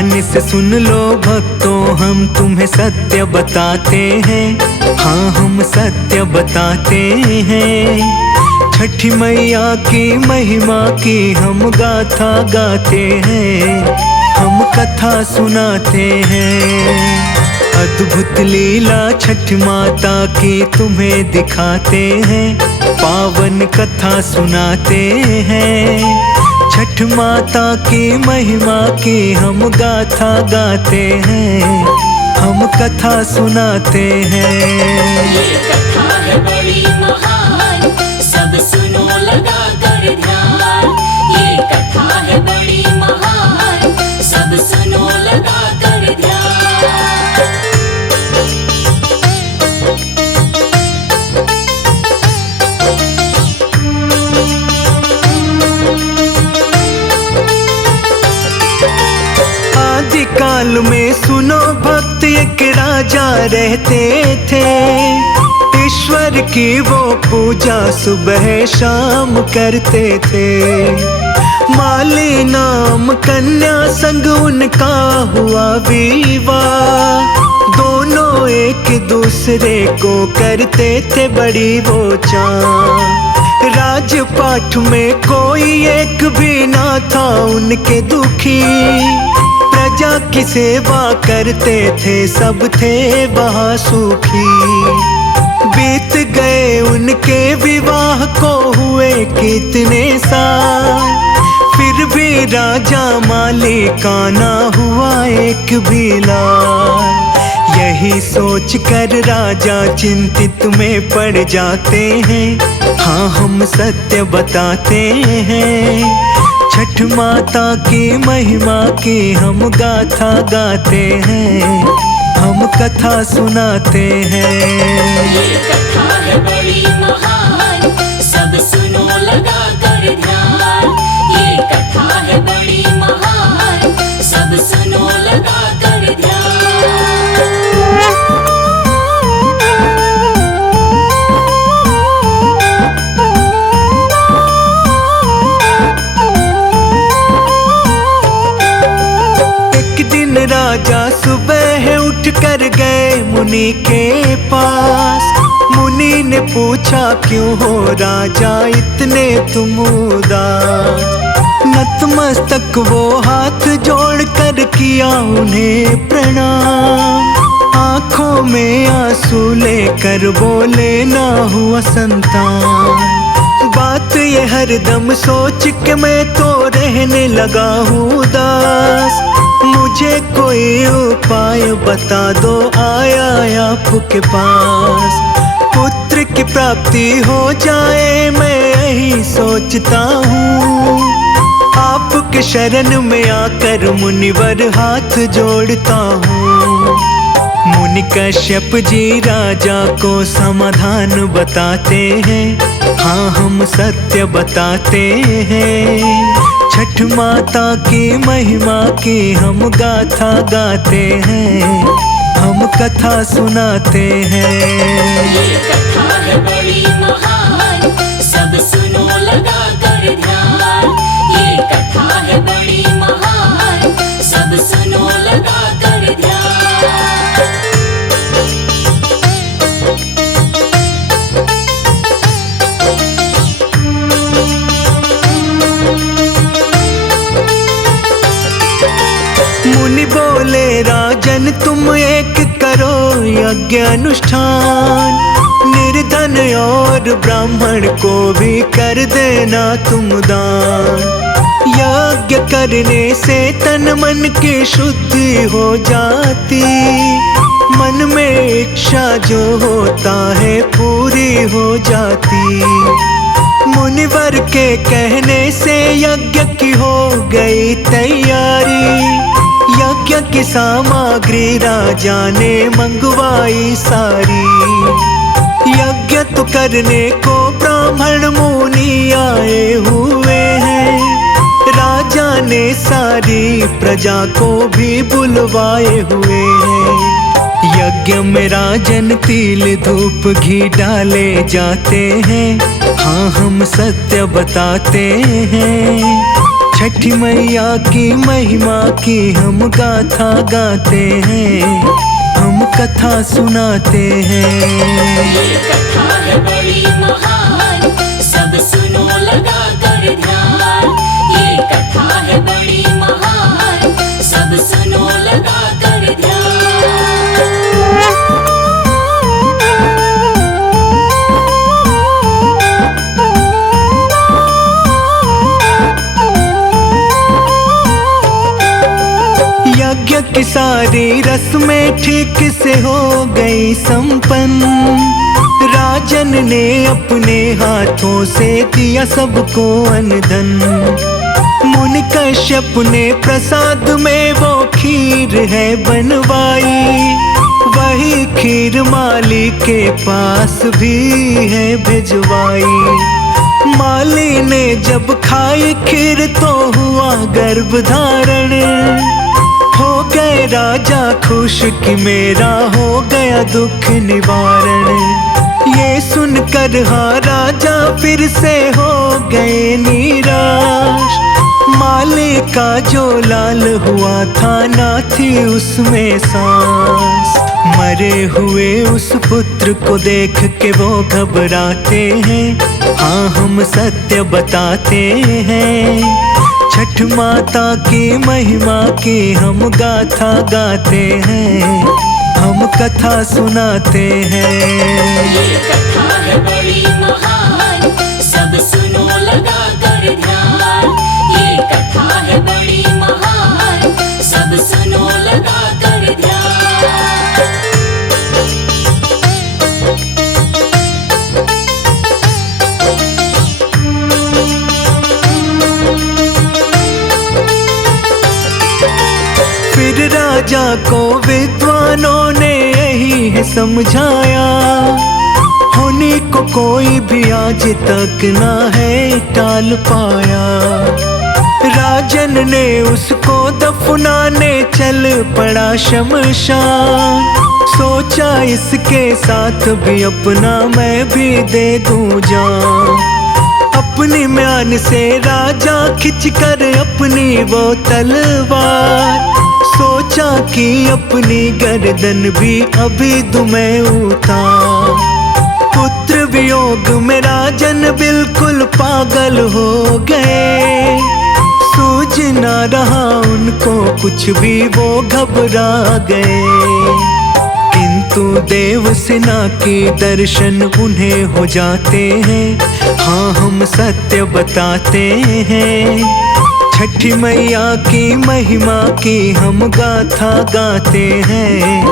ध्यान से सुन लो भक्तों, हम तुम्हें सत्य बताते हैं। हाँ हम सत्य बताते हैं। छठी मैया की महिमा की हम गाथा गाते हैं, हम कथा सुनाते हैं। अद्भुत लीला छठ माता की तुम्हें दिखाते हैं, पावन कथा सुनाते हैं। छठ माता की महिमा की हम गाथा गाते हैं, हम कथा सुनाते हैं। ये कथा है बड़ी महान, सब सुनो लगा कर ध्यान। ये कथा है बड़ी महान, सब सुनो लगा कर ध्यान। काल में सुनो भक्त, एक राजा रहते थे। ईश्वर की वो पूजा सुबह शाम करते थे। माली नाम कन्या संग उनका हुआ विवाह। दोनों एक दूसरे को करते थे बड़ी वो चाह। राजपाट में कोई एक भी ना था उनके दुखी। प्रजा की सेवा करते थे, सब थे वहाँ सुखी। बीत गए उनके विवाह को हुए कितने साल, फिर भी राजा माली का ना हुआ एक भी लाल। यही सोच कर राजा चिंतित में पड़ जाते हैं। हाँ हम सत्य बताते हैं। छठ माता की महिमा की हम गाथा गाते हैं, हम कथा सुनाते हैं। ये कथा है बड़ी महान, सब सुनो लगा कर ध्यान। ये कथा है बड़ी महान, सब सुनो लगा कर ध्यान। राजा सुबह उठ कर गए मुनि के पास। मुनि ने पूछा क्यों हो राजा इतने तुम उदास। नतमस्तक वो हाथ जोड़ कर किया उन्हें प्रणाम। आंखों में आंसू लेकर बोले ना हुआ संतान। बात ये हरदम सोच के मैं तो रहने लगा हूँ उदास। मुझे कोई उपाय बता दो आया आपके पास। पुत्र की प्राप्ति हो जाए मैं यही सोचता हूँ। आपके शरण में आकर मुनिवर हाथ जोड़ता हूँ। मुनि कश्यप जी राजा को समाधान बताते हैं। हाँ हम सत्य बताते हैं। छठ माता की महिमा की हम गाथा गाते हैं, हम कथा सुनाते हैं। ये कथा है बड़ी महान, सब सुनो लगा कर ध्यान। ये कथा है बड़ी महान, सब सुनो लगा कर ध्यान। मुनि बोले राजन तुम एक करो यज्ञ अनुष्ठान। निर्धन और ब्राह्मण को भी कर देना तुम दान। यज्ञ करने से तन मन की शुद्धि हो जाती। मन में इच्छा जो होता है पूरी हो जाती। मुनिवर के कहने से यज्ञ की हो गई तैयारी। यज्ञ की सामग्री राजा ने मंगवाई सारी। यज्ञ तो करने को ब्राह्मण मुनि आए हुए हैं। राजा ने सारी प्रजा को भी बुलवाए हुए हैं। यज्ञ में राजन तिल धूप घी डाले जाते हैं। हाँ हम सत्य बताते हैं। छठी मैया की महिमा की हम गाथा गाते हैं, हम कथा सुनाते हैं। ये कथा है बड़ी महान, सब सुनो लगा कर ध्यान। ये कथा है बड़ी महान, सब सुनो लगा कर ध्यान। यज्ञ की सारी रस्में ठीक से हो गई संपन्न। राजन ने अपने हाथों से दिया सबको अन्न-धन। मुनि कश्यप ने प्रसाद में वो खीर है बनवाई, वही खीर माली के पास भी है भिजवाई। माली ने जब खाई खीर तो हुआ गर्भ धारण, हो गए राजा खुश कि मेरा हो गया दुख निवारण। ये सुनकर हाँ राजा फिर से हो गए निराश। माली का जो लाल हुआ था ना थी उसमें सांस। मरे हुए उस पुत्र को देख के वो घबराते हैं, हाँ हम सत्य बताते हैं। छठ माता की महिमा की हम गाथा गाते हैं, हम कथा सुनाते हैं। ये कथा है बड़ी महान, सब सुनो लगा कर ध्यान। ये कथा है बड़ी महान, सब सुनो लगा कर ध्यान। फिर राजा को विद्वानों ने यही है समझाया, होने को कोई भी आज तक ना है टाल पाया। राजन ने उसको दफनाने चल पड़ा शमशान। सोचा इसके साथ भी अपना मैं भी दे दूं जान। अपनी म्यान से राजा खिंच कर अपनी वो तलवार, सोचा कि अपनी गर्दन भी अभी दूं मैं उतार। पुत्र वियोग में राजन बिल्कुल पागल हो गए, सूझ ना रहा उनको कुछ भी वो घबरा गए। किंतु देव सेना के दर्शन उन्हें हो जाते हैं, हाँ हम सत्य बताते हैं। छठी मैया की महिमा की हम गाथा गाते हैं,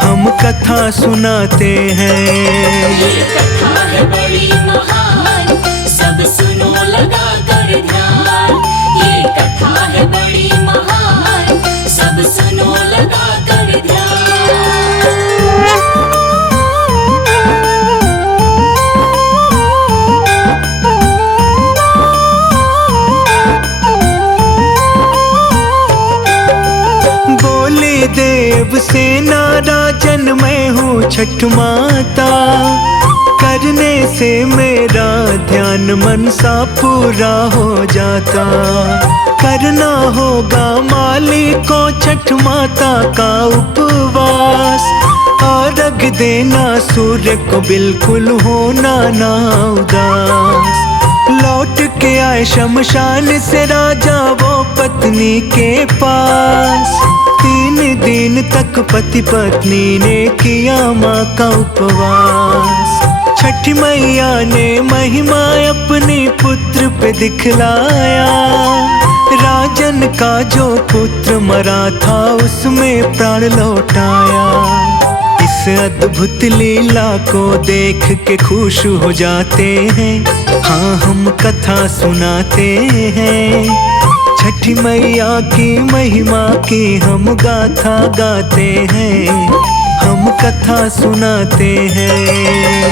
हम कथा सुनाते हैं। ये कथा है बड़ी महान, सब सुनो लगा कर ध्यान। ये कथा है बड़ी महान, सब सुनो लगा कर ध्यान। देव सेना राजन मैं हूँ छठ माता, करने से मेरा ध्यान मन सा पूरा हो जाता। करना होगा माली को छठ माता का उपवास, और अर्घ देना सूर्य को बिल्कुल होना ना उदास। लौट के आए शमशान से राजा वो पत्नी के पास, 3 दिन तक पति पत्नी ने किया माँ का उपवास। छठी मैया ने महिमा अपने पुत्र पे दिखलाया, राजन का जो पुत्र मरा था उसमें प्राण लौटाया। इस अद्भुत लीला को देख के खुश हो जाते हैं, हाँ हम कथा सुनाते हैं। छठी मैया की महिमा की हम गाथा गाते हैं, हम कथा सुनाते हैं।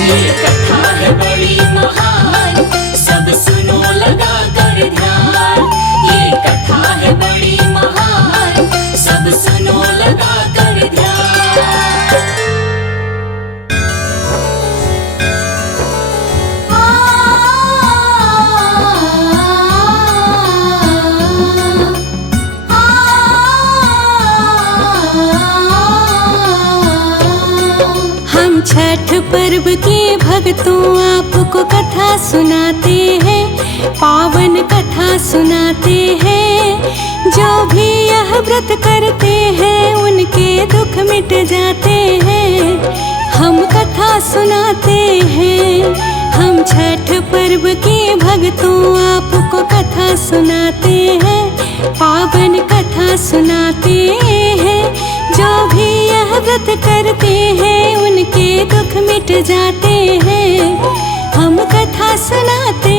ये कथा है बड़ी महान, सब सुनो लगा कर ध्यान। ये कथा है बड़ी महान, सब सुनो लगा कर ध्यान। छठ पर्व के भक्तों आपको कथा सुनाते हैं, पावन कथा सुनाते हैं। जो भी यह व्रत करते हैं उनके दुख मिट जाते हैं। हम कथा सुनाते हैं, हम छठ पर्व के भक्तों आपको कथा सुनाते हैं, पावन कथा सुनाते हैं। जो भी यह व्रत करते हैं उनके दुख मिट जाते हैं। हम कथा सुनाते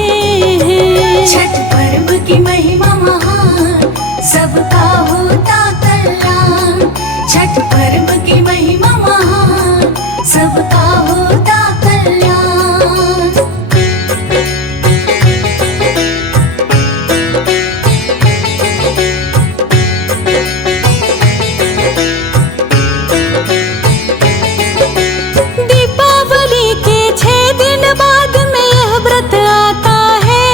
हैं। छठ पर्व की महिमा महान, सबका होता कल्याण। छठ पर्व की महिमा महान, सबका होता कल्याण। दीपावली के 6 दिन बाद में यह व्रत आता है।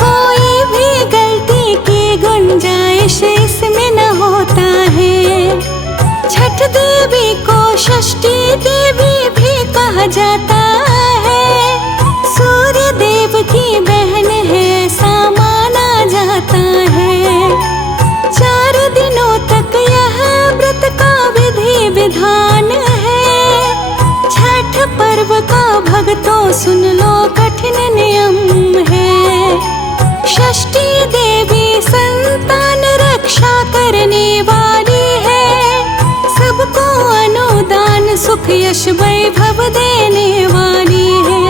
कोई भी गलती की गुंजाइश इसमें न होता है। छठ देवी को षष्ठी देवी भी कहा जाता है। सूर्य देव की बहन है, ऐसा माना जाता है। 4 दिनों तक यह व्रत का विधि विधान है। छठ पर्व का भक्तों सुन लो कठिन नियम है। षष्ठी देवी संतान रक्षा करने वाली है। सबको अनुदान सुख यश वैभव देने वाली है।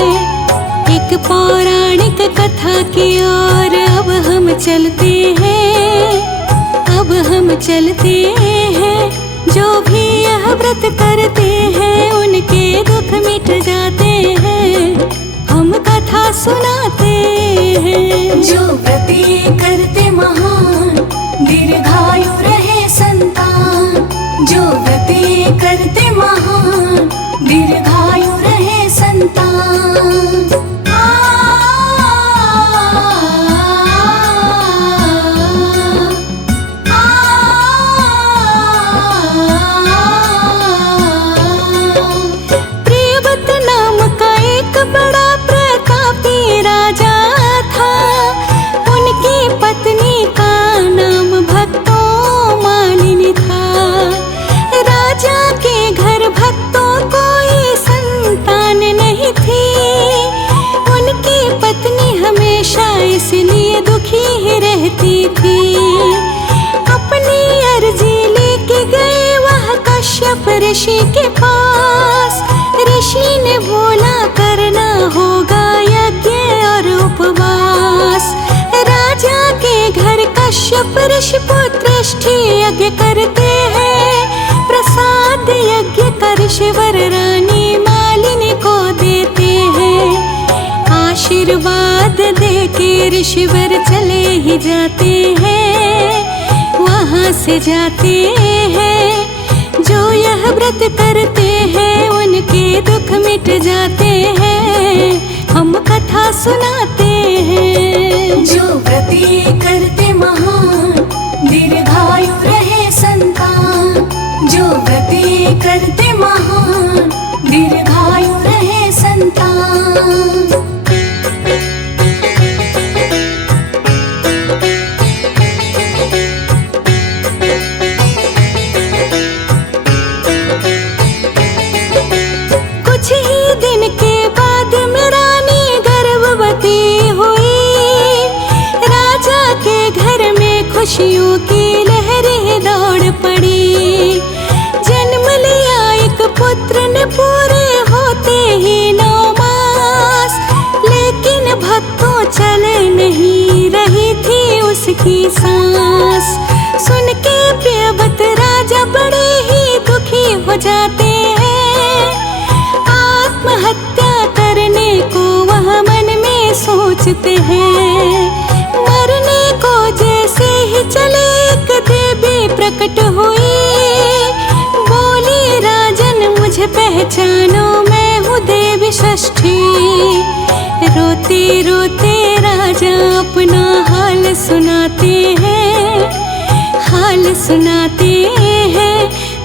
एक पौराणिक कथा की ओर अब हम चलते हैं, अब हम चलते हैं। जो भी यह व्रत करते हैं उनके दुख मिट जाते हैं। हम कथा सुनाते हैं। जो व्रती करते महान, दीर्घायु रहे संतान। जो व्रती करते महान, दीर्घायु रहे संतान। प्रियव्रत नाम का एक बड़ा प्रतापी राजा था। उनकी पत्नी का नाम भक्तों मालिनी था। राजा के घर भक्तों कोई संतान नहीं थी। उनकी पत्नी हमेशा इसलिए दुखी ही रहती थी। अपनी अर्जी लेके गए वह कश्यप ऋषि के पास। ऋषि ने बोला करना होगा यज्ञ और उपवास। राजा के घर कश्यप ऋषि पुत्रष्टि यज्ञ करते हैं। प्रसाद यज्ञ कर ऋषिवर रानी मालिनी को देते हैं। आशीर्वाद देके ऋषिवर चले ही जाते हैं, वहाँ से जाते हैं। जो यह व्रत करते हैं उनके दुख मिट जाते हैं। हम कथा सुनाते हैं। जो व्रती करते महान, दीर्घायु रहे संतान। जो व्रती करते महान, दीर्घायु रहे संतान। कुछ ही दिन के बाद में रानी गर्भवती हुई। राजा के घर में खुशियों की लहरें दौड़ पड़ी। जन्म लिया एक पुत्र ने पूरे होते ही 9 मास। लेकिन भक्तों चल नहीं रही थी उसकी सांस। सुन के प्रियव्रत राजा बड़े ही दुखी हो जाते हैं। आत्महत्या करने को वह मन में सोचते हैं। मरने को जैसे ही चले एक देवी प्रकट हुई। बोली राजन मुझे पहचानो, मैं हूँ देवी षष्ठी। रोते रोते राजा अपना हाल सुनाते हैं, हाल सुनाते हैं।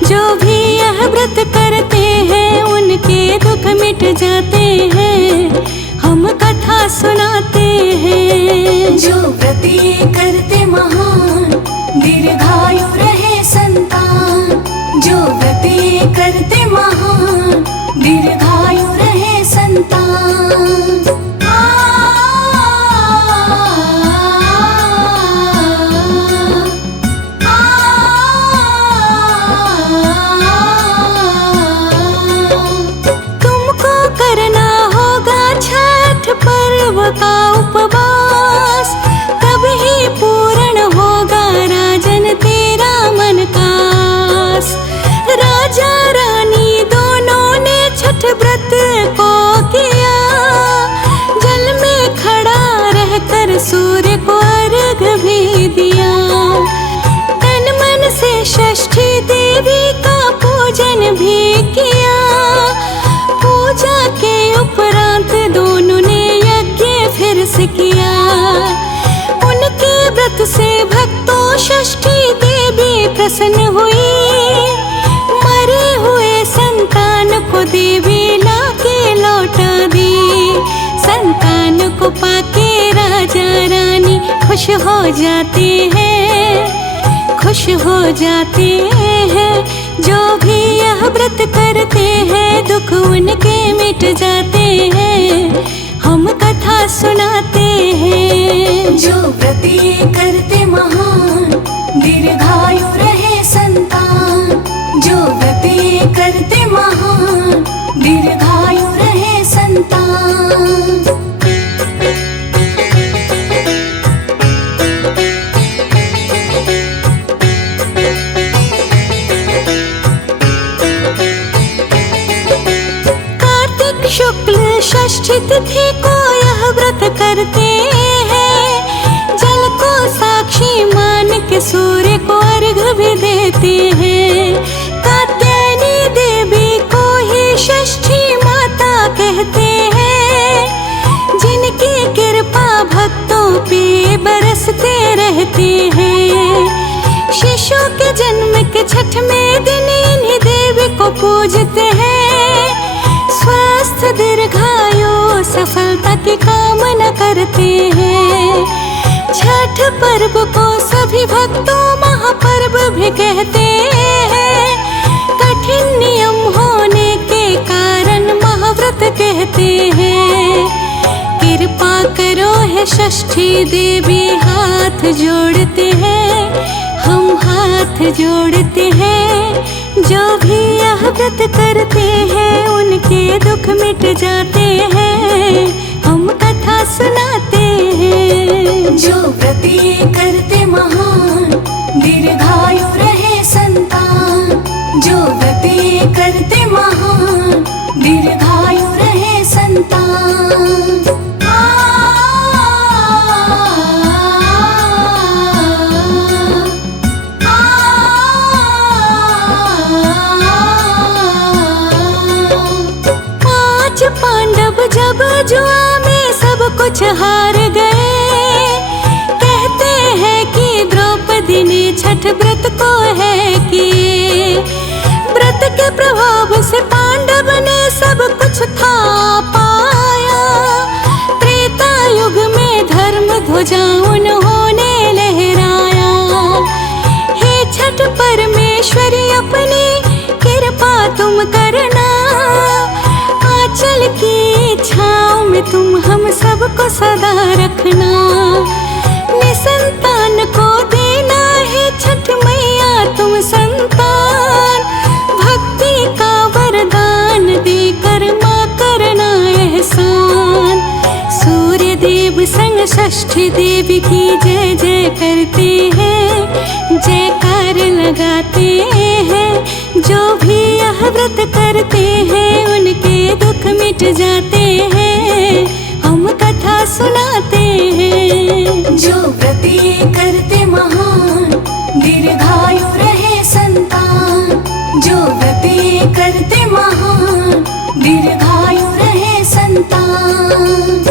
जो भी यह व्रत करते हैं उनके दुख मिट जाते हैं, हम कथा सुनाते हैं। जो व्रत ये करते महान, दीर्घायु रहे संतान। जो व्रत ये करते महान, दीर्घायु रहे संतान। तुमको करना होगा छठ पर्व का उपवास, तब ही पूर्ण होगा राजन तेरा मन का आस। राजा रानी दोनों ने छठ व्रत को किया, जल में खड़ा रहकर सूर्य को अर्घ भी दिया। तन मन से षष्ठी देवी का पूजन भी किया। पूजा के उपरांत दोनों ने यज्ञ फिर से किया। उनके व्रत से भक्तों षष्ठी देवी प्रसन्न हुई। मरे हुए संतान को देवी लाके लौटा दी। संतान को पाके राजा रानी खुश हो जाते हैं, खुश हो जाते हैं। जो भी यह व्रत करते हैं दुख उनके मिट जाते हैं, हम कथा सुनाते हैं। जो व्रत ये करते महान, दीर्घायु रहे संतान। जो व्रत ये करते महान, दीर्घायु रहे संतान। शुक्ल षष्ठी तिथि को यह व्रत करते हैं। जल को साक्षी मान के सूर्य को अर्घ भी देते हैं। कात्यायनी देवी को ही षष्ठी माता कहते हैं, जिनकी कृपा भक्तों पे बरसते रहते हैं। शिशु के जन्म के छठवें दिन इन्हीं देवी को पूजते हैं। स्वस्थ दीर्घायु सफलता की कामना करते हैं। छठ पर्व को सभी भक्तों महापर्व भी कहते हैं। कठिन नियम होने के कारण महाव्रत कहते हैं। कृपा करो है षष्ठी देवी, हाथ जोड़ते हैं, हम हाथ जोड़ते हैं। जो भी यह व्रत करते हैं उनके दुख मिट जाते हैं, हम कथा सुनाते हैं। जो व्रत ये करते महान, दीर्घायु रहे संतान। जो व्रत ये करते महान, दीर्घायु रहे संतान। पांडव जब जुआ में सब कुछ हार गए, कहते हैं कि द्रौपदी ने छठ व्रत को है किए। व्रत के प्रभाव से पांडव ने सब कुछ था पाया। त्रेता युग में धर्म ध्वजा उन्होंने लहराया। हे छठ परमेश्वरी अपनी कृपा तुम करना। आंचल की छाँव में तुम हम सबको सदा रखना। निसंतान को देना है छठ मैया तुम संतान। भक्ति का वरदान देकर माँ करना एहसान। सूर्य देव संग षष्ठी देवी की जय जय करते हैं, जयकार लगाते हैं। जो भी यह व्रत करते हैं उनके दुख मिट जाते हैं, हम कथा सुनाते हैं। जो व्रत ये करते महान, दीर्घायु रहे संतान। जो व्रत ये करते महान, दीर्घायु रहे संतान।